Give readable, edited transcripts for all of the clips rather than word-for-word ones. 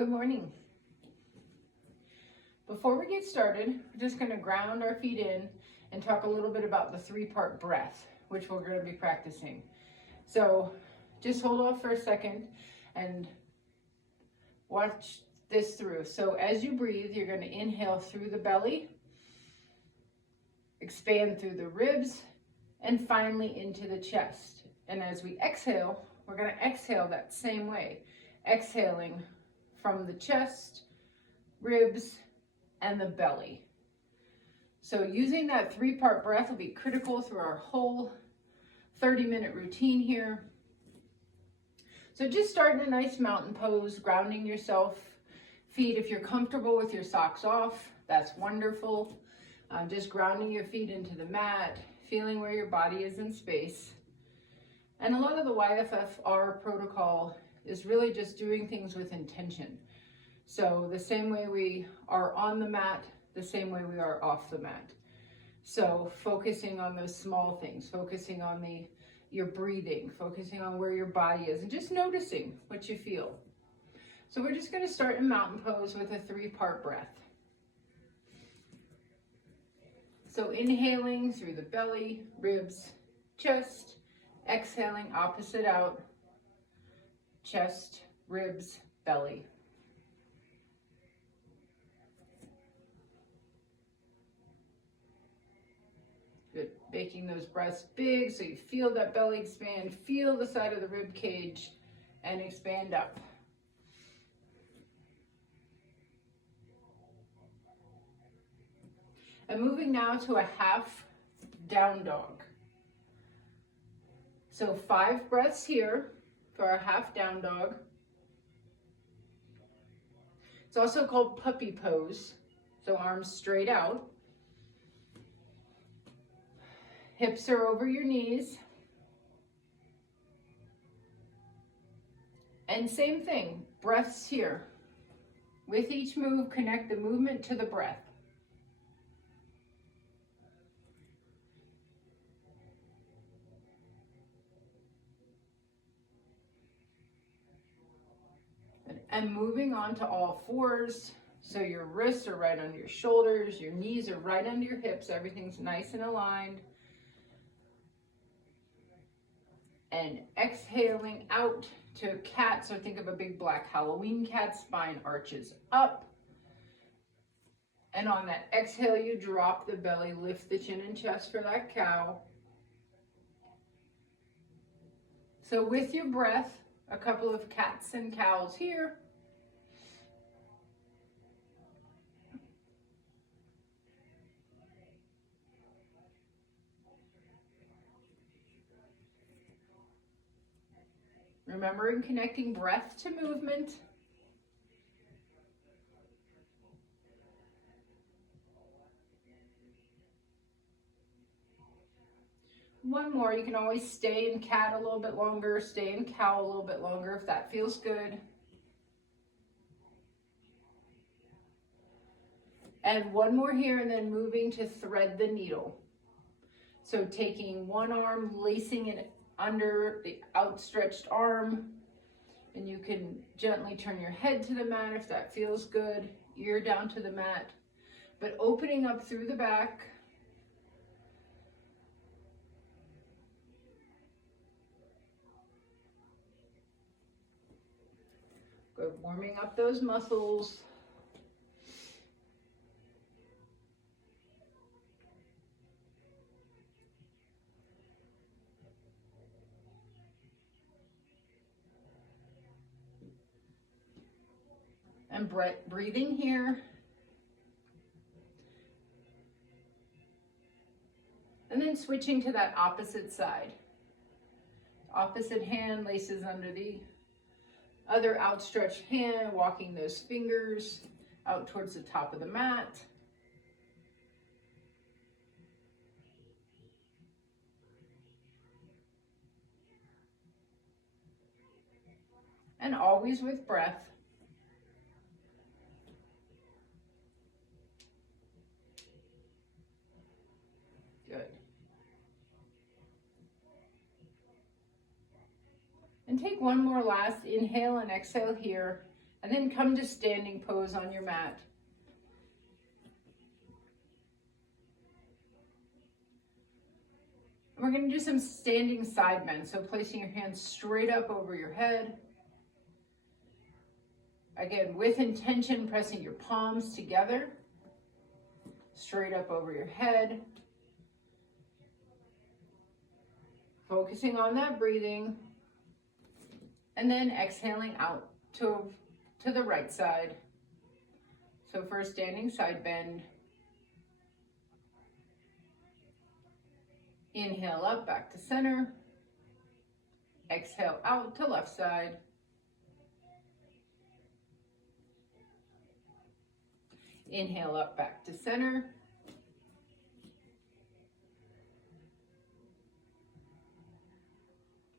Good morning. Before we get started, we're just going to ground our feet in and talk a little bit about the three-part breath, which we're going to be practicing. So just hold off for a second and watch this through. So as you breathe, you're going to inhale through the belly, expand through the ribs, and finally into the chest. And as we exhale, we're going to exhale that same way, exhaling from the chest, ribs, and the belly. So using that three-part breath will be critical through our whole 30-minute routine here. So just start in a nice mountain pose, grounding yourself. Feet, if you're comfortable with your socks off, that's wonderful. Just grounding your feet into the mat, feeling where your body is in space. And a lot of the YFFR protocol is really just doing things with intention. So the same way we are on the mat, the same way we are off the mat. So focusing on those small things, focusing on your breathing, focusing on where your body is, and just noticing what you feel. So we're just going to start in mountain pose with a three-part breath. So inhaling through the belly, ribs, chest, exhaling opposite out, chest, ribs, belly. Good. Making those breaths big so you feel that belly expand, feel the side of the rib cage, and expand up. And moving now to a half down dog. So 5 breaths here for our half down dog. It's also called puppy pose, so arms straight out. Hips are over your knees. And same thing, breaths here. With each move, connect the movement to the breath. And moving on to all fours. So your wrists are right under your shoulders, your knees are right under your hips, everything's nice and aligned. And exhaling out to cat, so think of a big black Halloween cat, spine arches up. And on that exhale, you drop the belly, lift the chin and chest for that cow. So with your breath, a couple of cats and cows here. Remembering connecting breath to movement. One more, you can always stay in cat a little bit longer, stay in cow a little bit longer if that feels good. And one more here and then moving to thread the needle. So taking one arm, lacing it under the outstretched arm, and you can gently turn your head to the mat if that feels good, ear down to the mat, but opening up through the back. Good, warming up those muscles. And breathing here. And then switching to that opposite side. Opposite hand laces under the other outstretched hand, walking those fingers out towards the top of the mat. And always with breath. Good. And take one more last inhale and exhale here. And then come to standing pose on your mat. And we're going to do some standing side bends. So placing your hands straight up over your head. Again, with intention, pressing your palms together. Straight up over your head. Focusing on that breathing. And then exhaling out to the right side. So for a standing side bend. Inhale up, back to center. Exhale out to left side. Inhale up, back to center.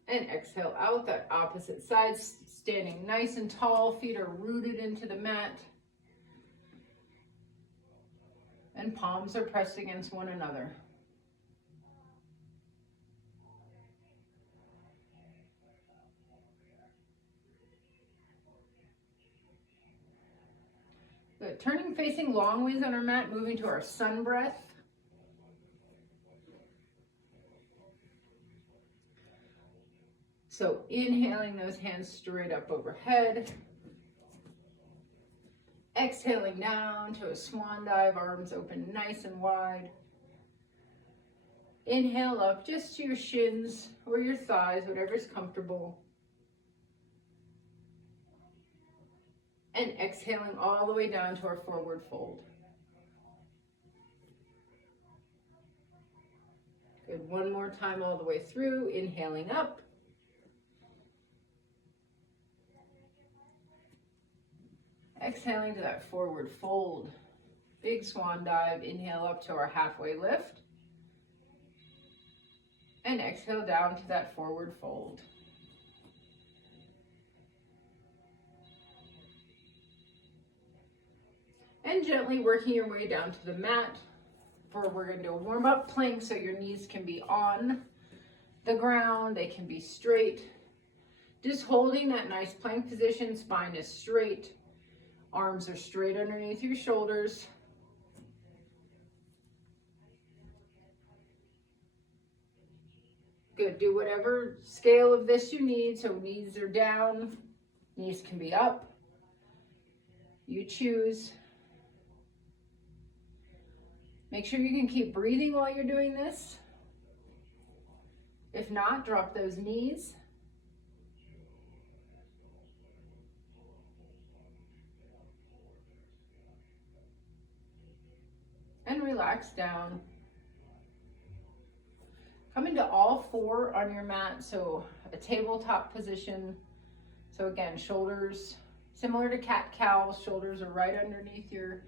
And exhale out that opposite side, standing nice and tall. Feet are rooted into the mat. And palms are pressed against one another. Good. Turning facing long ways on our mat, moving to our sun breath. So inhaling those hands straight up overhead. Exhaling down to a swan dive, arms open nice and wide. Inhale up just to your shins or your thighs, whatever's comfortable. And exhaling all the way down to our forward fold. Good, one more time all the way through, inhaling up. Exhaling to that forward fold. Big swan dive, inhale up to our halfway lift. And exhale down to that forward fold. And gently working your way down to the mat, where we're going to do a warm-up plank so your knees can be on the ground, they can be straight. Just holding that nice plank position, spine is straight, arms are straight underneath your shoulders. Good, do whatever scale of this you need, so knees are down, knees can be up, you choose. Make sure you can keep breathing while you're doing this. If not, drop those knees. And relax down. Come into all four on your mat, so a tabletop position. So again, shoulders, similar to cat-cow, shoulders are right underneath your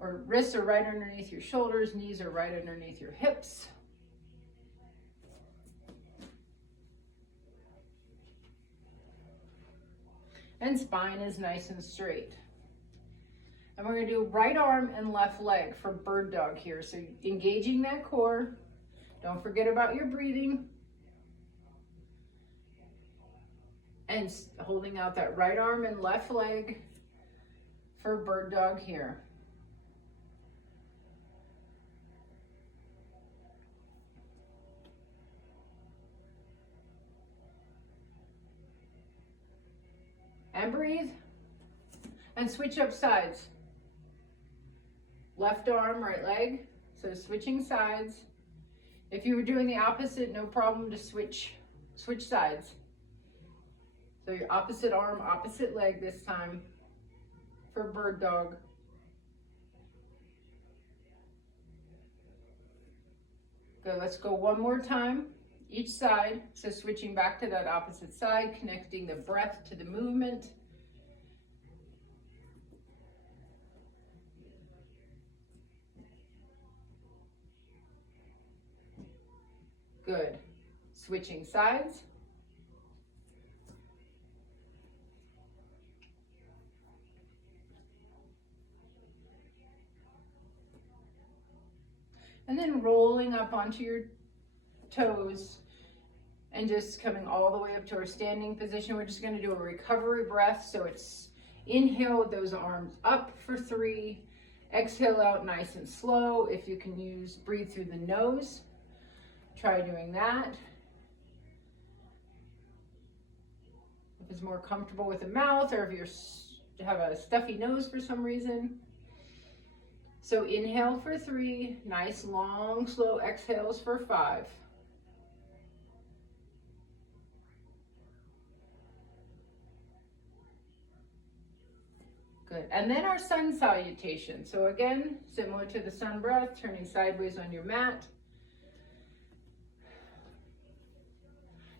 or wrists are right underneath your shoulders, knees are right underneath your hips. And spine is nice and straight. And we're going to do right arm and left leg for bird dog here. So engaging that core. Don't forget about your breathing. And holding out that right arm and left leg for bird dog here. And breathe. And switch up sides. Left arm, right leg. So switching sides. If you were doing the opposite, no problem to switch sides. So your opposite arm, opposite leg this time for bird dog. Good, let's go one more time, each side. So switching back to that opposite side, connecting the breath to the movement. Good. Switching sides. And then rolling up onto your toes and just coming all the way up to our standing position. We're just going to do a recovery breath. So it's Inhale with those arms up for 3. Exhale out nice and slow. If you can breathe through the nose, try doing that. If it's more comfortable with the mouth, or if you have a stuffy nose for some reason. So inhale for 3, nice long slow exhales for 5. Good. And then our sun salutation. So again, similar to the sun breath, turning sideways on your mat.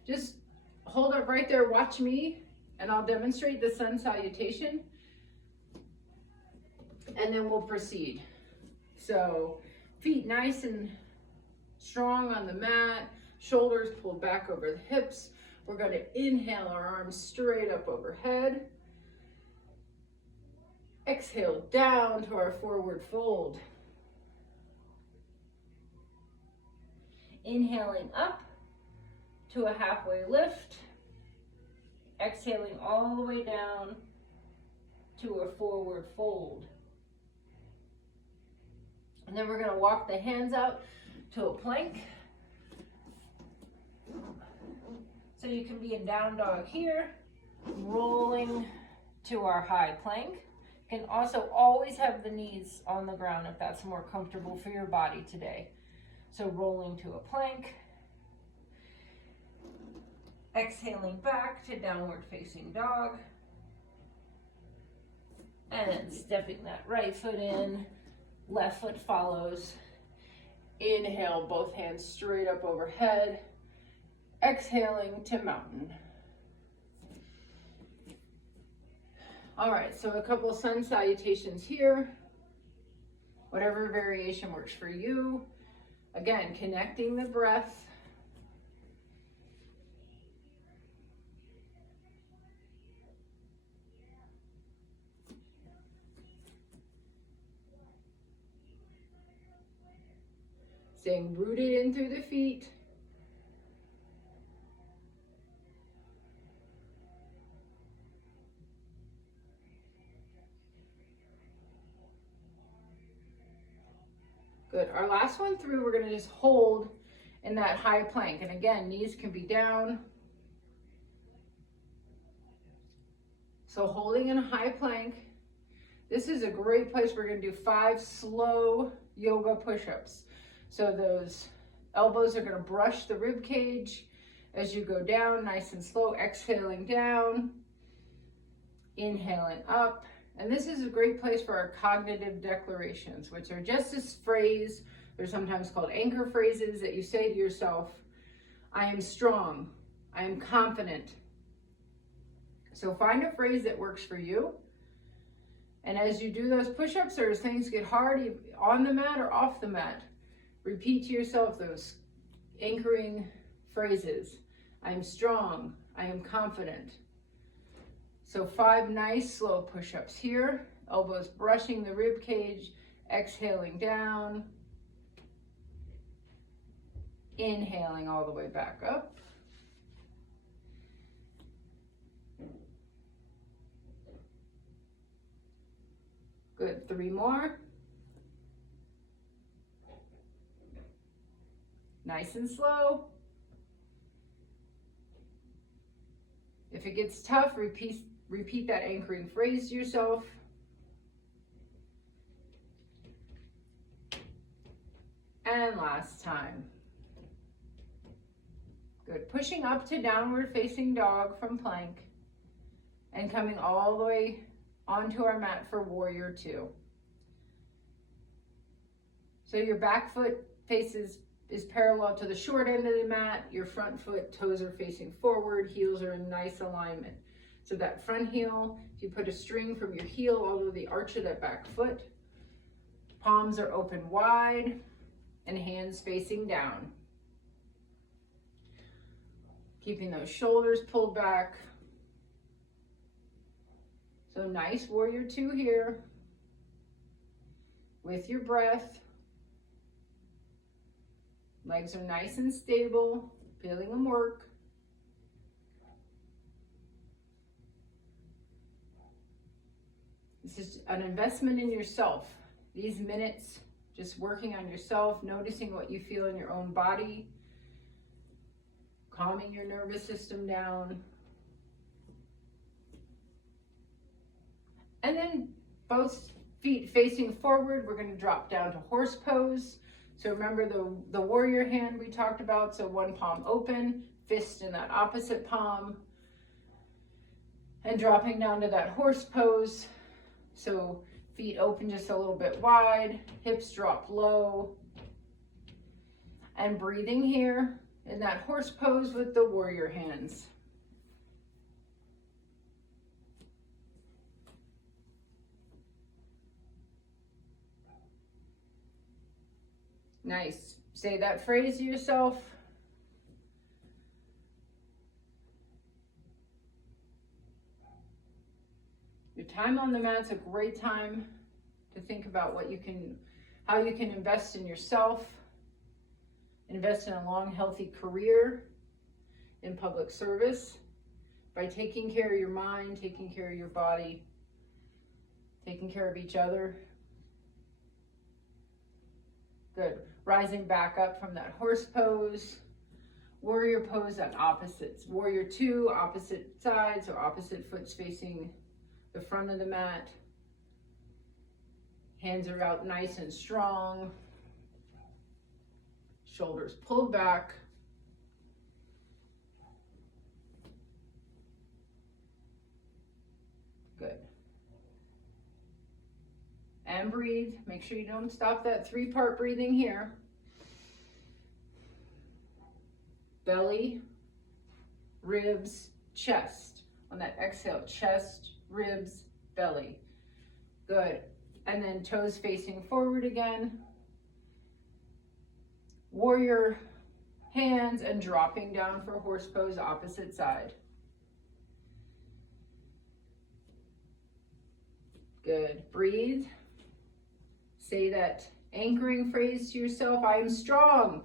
Just hold up right there, watch me, and I'll demonstrate the sun salutation. And then we'll proceed. So feet nice and strong on the mat, shoulders pulled back over the hips. We're going to inhale our arms straight up overhead. Exhale down to our forward fold. Inhaling up to a halfway lift. Exhaling all the way down to a forward fold. And then we're going to walk the hands out to a plank. So you can be in down dog here, rolling to our high plank. You can also always have the knees on the ground if that's more comfortable for your body today. So rolling to a plank. Exhaling back to downward facing dog. And stepping that right foot in, left foot follows. Inhale, both hands straight up overhead. Exhaling to mountain. All right, so a couple sun salutations here. Whatever variation works for you. Again, connecting the breath. Staying rooted in through the feet. Good. Our last one through, we're going to just hold in that high plank. And again, knees can be down. So holding in a high plank. This is a great place. We're going to do 5 slow yoga push-ups. So those elbows are going to brush the rib cage as you go down, nice and slow, exhaling down, inhaling up. And this is a great place for our cognitive declarations, which are just this phrase. They're sometimes called anchor phrases that you say to yourself. I am strong. I am confident. So find a phrase that works for you. And as you do those push-ups, or as things get hard on the mat or off the mat, repeat to yourself those anchoring phrases. I am strong. I am confident. So 5 nice slow push-ups here. Elbows brushing the rib cage, exhaling down. Inhaling all the way back up. Good, 3 more. Nice and slow. If it gets tough, repeat that anchoring phrase to yourself. And last time. Good. Pushing up to downward facing dog from plank and coming all the way onto our mat for warrior 2. So your back foot is parallel to the short end of the mat. Your front foot, toes are facing forward, heels are in nice alignment. So that front heel, if you put a string from your heel all over the arch of that back foot, palms are open wide and hands facing down. Keeping those shoulders pulled back. So nice warrior 2 here with your breath. Legs are nice and stable, feeling them work. This is an investment in yourself. These minutes, just working on yourself, noticing what you feel in your own body, calming your nervous system down. And then both feet facing forward, we're going to drop down to horse pose. So remember the warrior hand we talked about. So one palm open, fist in that opposite palm, and dropping down to that horse pose. So feet open just a little bit wide, hips drop low, and breathing here in that horse pose with the warrior hands. Nice. Say that phrase to yourself. Your time on the mat's a great time to think about how you can invest in yourself, invest in a long, healthy career in public service by taking care of your mind, taking care of your body, taking care of each other. Good. Rising back up from that horse pose. Warrior pose on opposites. Warrior two, opposite sides, or opposite foot's facing the front of the mat. Hands are out nice and strong. Shoulders pulled back. Good. And breathe. Make sure you don't stop that 3-part breathing here. Belly, ribs, chest. On that exhale, chest, ribs, belly. Good. And then toes facing forward again. Warrior hands and dropping down for horse pose, opposite side. Good. Breathe. Say that anchoring phrase to yourself. I am strong.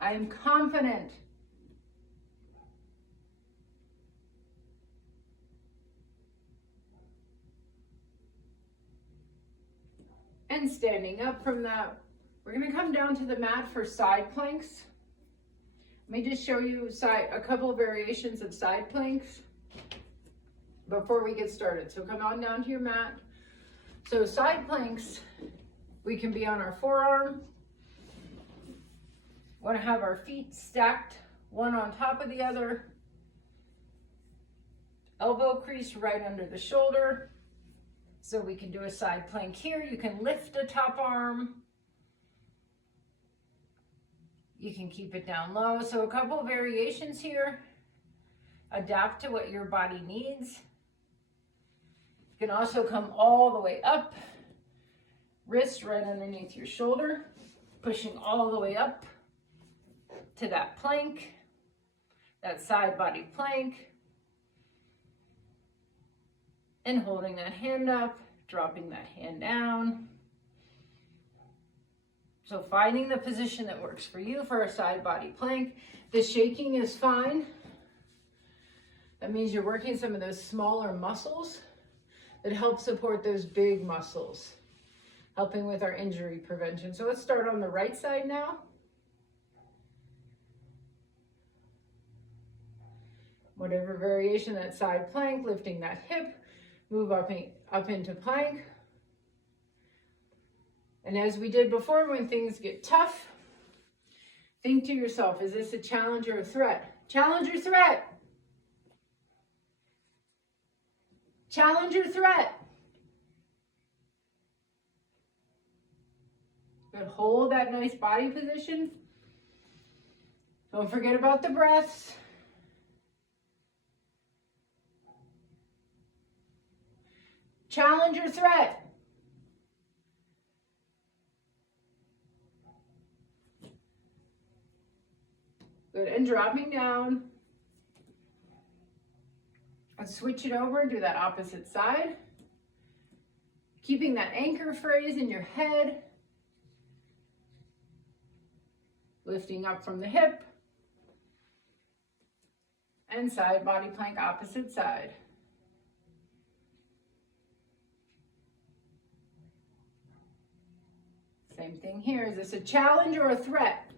I am confident. And standing up from that, we're going to come down to the mat for side planks. Let me just show you a couple of variations of side planks before we get started. So come on down to your mat. So side planks, we can be on our forearm. We want to have our feet stacked, one on top of the other. Elbow crease right under the shoulder. So we can do a side plank here. You can lift a top arm. You can keep it down low. So a couple of variations here. Adapt to what your body needs. You can also come all the way up. Wrist right underneath your shoulder. Pushing all the way up to that plank. That side body plank. And holding that hand up, dropping that hand down. So finding the position that works for you for a side body plank. The shaking is fine. That means you're working some of those smaller muscles that help support those big muscles, helping with our injury prevention. So let's start on the right side now. Whatever variation, that side plank, lifting that hip. Move up into plank. And as we did before, when things get tough, think to yourself, is this a challenge or a threat? Challenge or threat? Challenge or threat? Good. Hold that nice body position. Don't forget about the breaths. Challenge or threat? Good, and dropping down. Let's switch it over and do that opposite side. Keeping that anchor phrase in your head. Lifting up from the hip. And side body plank, opposite side. Same thing here. Is this a challenge or a threat?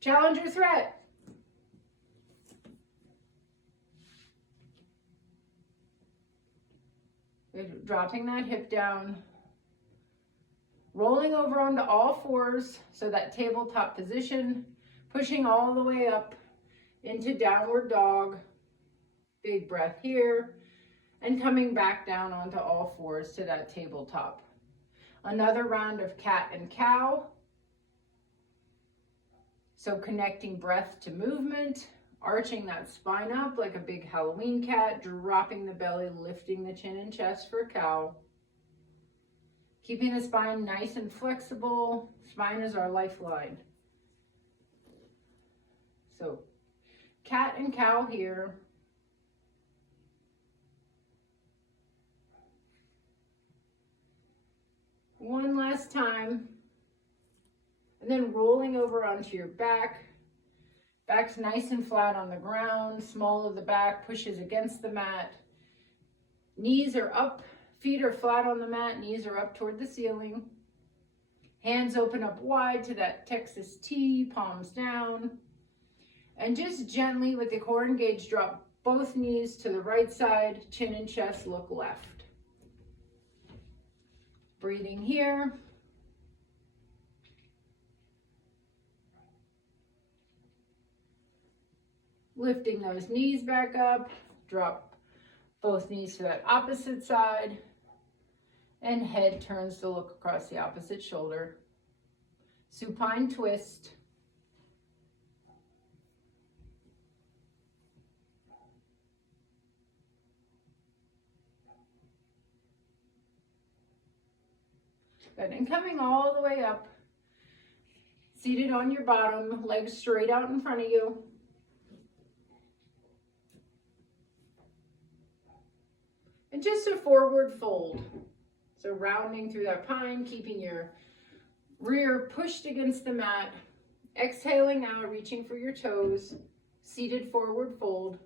Challenge or threat? Good. Dropping that hip down. Rolling over onto all fours, so that tabletop position. Pushing all the way up into downward dog. Big breath here. And coming back down onto all fours to that tabletop. Another round of cat and cow. So connecting breath to movement, arching that spine up like a big Halloween cat, dropping the belly, lifting the chin and chest for cow. Keeping the spine nice and flexible. Spine is our lifeline. So cat and cow here. One last time. And then rolling over onto your back. Back's nice and flat on the ground. Small of the back pushes against the mat. Knees are up. Feet are flat on the mat. Knees are up toward the ceiling. Hands open up wide to that Texas T. Palms down. And just gently with the core engaged, drop both knees to the right side. Chin and chest look left. Breathing here. Lifting those knees back up, drop both knees to that opposite side, and head turns to look across the opposite shoulder. Supine twist. Good, and coming all the way up, seated on your bottom, legs straight out in front of you. And just a forward fold. So rounding through that pine, keeping your rear pushed against the mat. Exhaling now, reaching for your toes. Seated forward fold.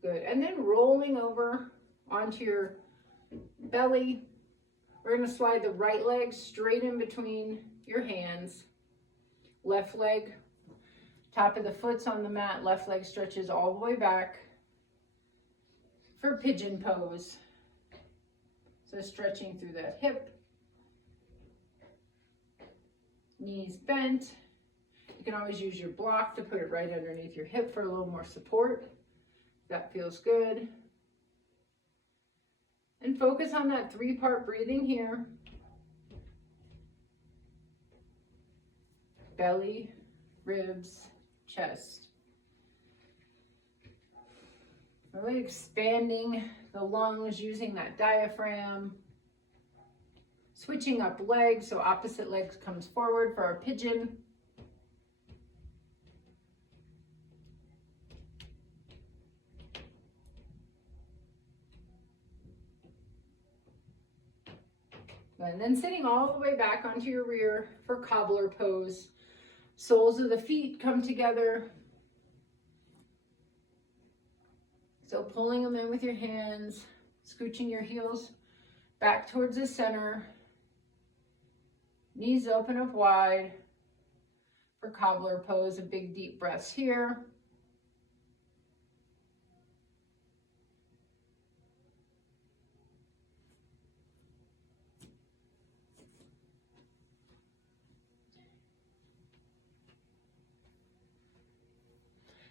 Good, and then rolling over onto your belly. We're going to slide the right leg straight in between your hands. Left leg, top of the foot's on the mat. Left leg stretches all the way back for pigeon pose. So stretching through that hip. Knees bent. You can always use your block to put it right underneath your hip for a little more support. That feels good. And focus on that 3-part breathing here. Belly, ribs, chest. Really expanding the lungs using that diaphragm. Switching up legs, so opposite leg comes forward for our pigeon. And then sitting all the way back onto your rear for cobbler pose. Soles of the feet come together. So pulling them in with your hands, scooching your heels back towards the center. Knees open up wide for cobbler pose. A big deep breaths here.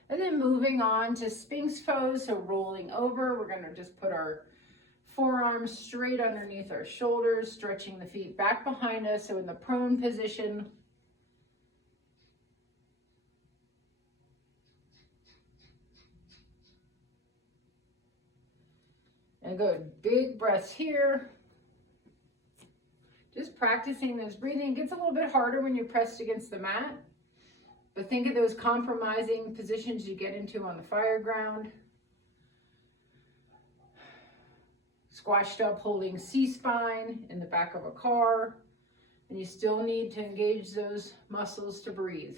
And then moving on to Sphinx pose, so rolling over, we're gonna just put our forearms straight underneath our shoulders, stretching the feet back behind us, so in the prone position. And good, big breaths here. Just practicing this breathing. It gets a little bit harder when you're pressed against the mat. But think of those compromising positions you get into on the fire ground. squashed up holding C-spine in the back of a car, and you still need to engage those muscles to breathe.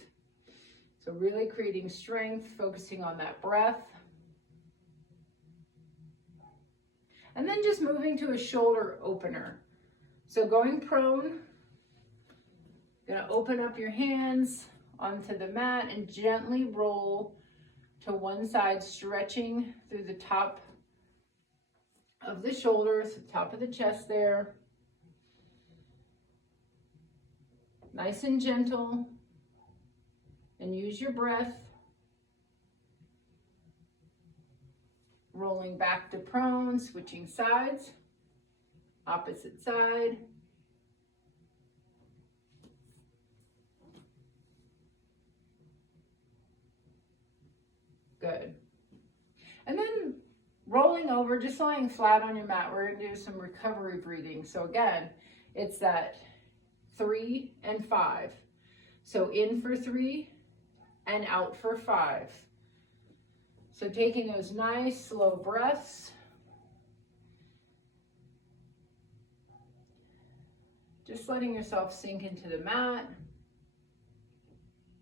So really creating strength, focusing on that breath. And then just moving to a shoulder opener. So going prone, gonna open up your hands onto the mat and gently roll to one side, stretching through the top of the shoulders, the top of the chest there. Nice and gentle, and use your breath. Rolling back to prone, switching sides, opposite side. Good. And then rolling over, just lying flat on your mat, we're going to do some recovery breathing. So again, it's that 3 and 5. So in for 3 and out for 5. So taking those nice slow breaths. Just letting yourself sink into the mat.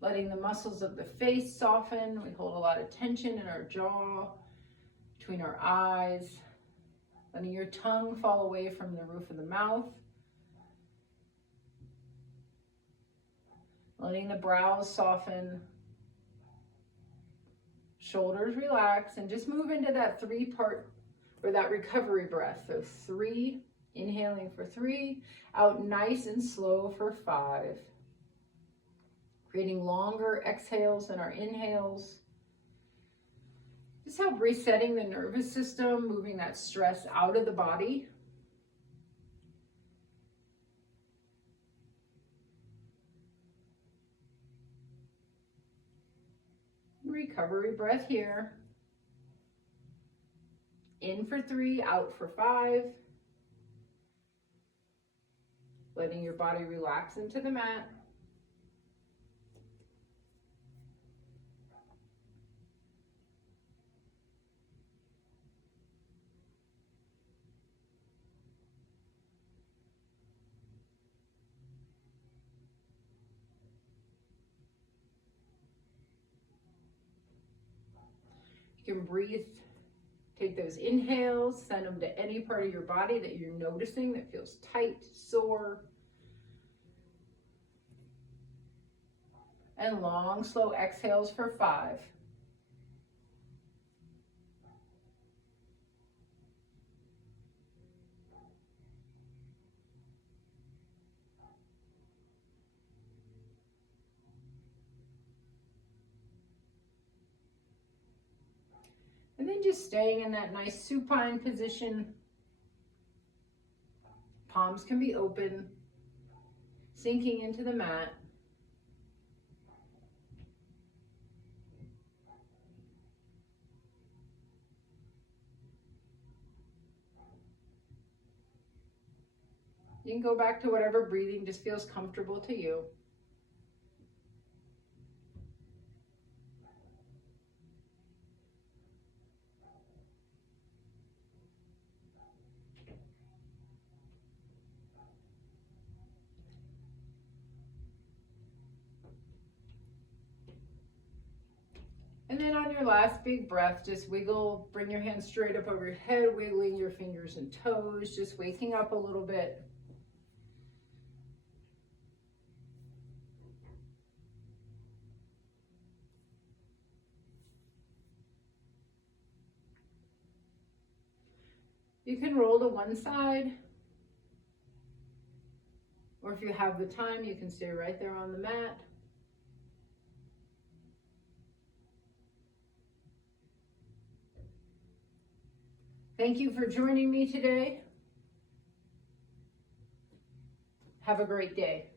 Letting the muscles of the face soften. We hold a lot of tension in our jaw, between our eyes. Letting your tongue fall away from the roof of the mouth. Letting the brows soften. Shoulders relax, and just move into that 3-part, or that recovery breath. So 3, inhaling for 3, out nice and slow for 5. Creating longer exhales than our inhales. Just help resetting the nervous system, moving that stress out of the body. Recovery breath here. In for 3, out for 5. Letting your body relax into the mat. You can breathe, take those inhales, send them to any part of your body that you're noticing that feels tight, sore. And long, slow exhales for 5. And then just staying in that nice supine position. Palms can be open, sinking into the mat. You can go back to whatever breathing just feels comfortable to you. And then on your last big breath, just wiggle, bring your hands straight up over your head, wiggling your fingers and toes, just waking up a little bit. You can roll to one side, or if you have the time, you can stay right there on the mat. Thank you for joining me today. Have a great day.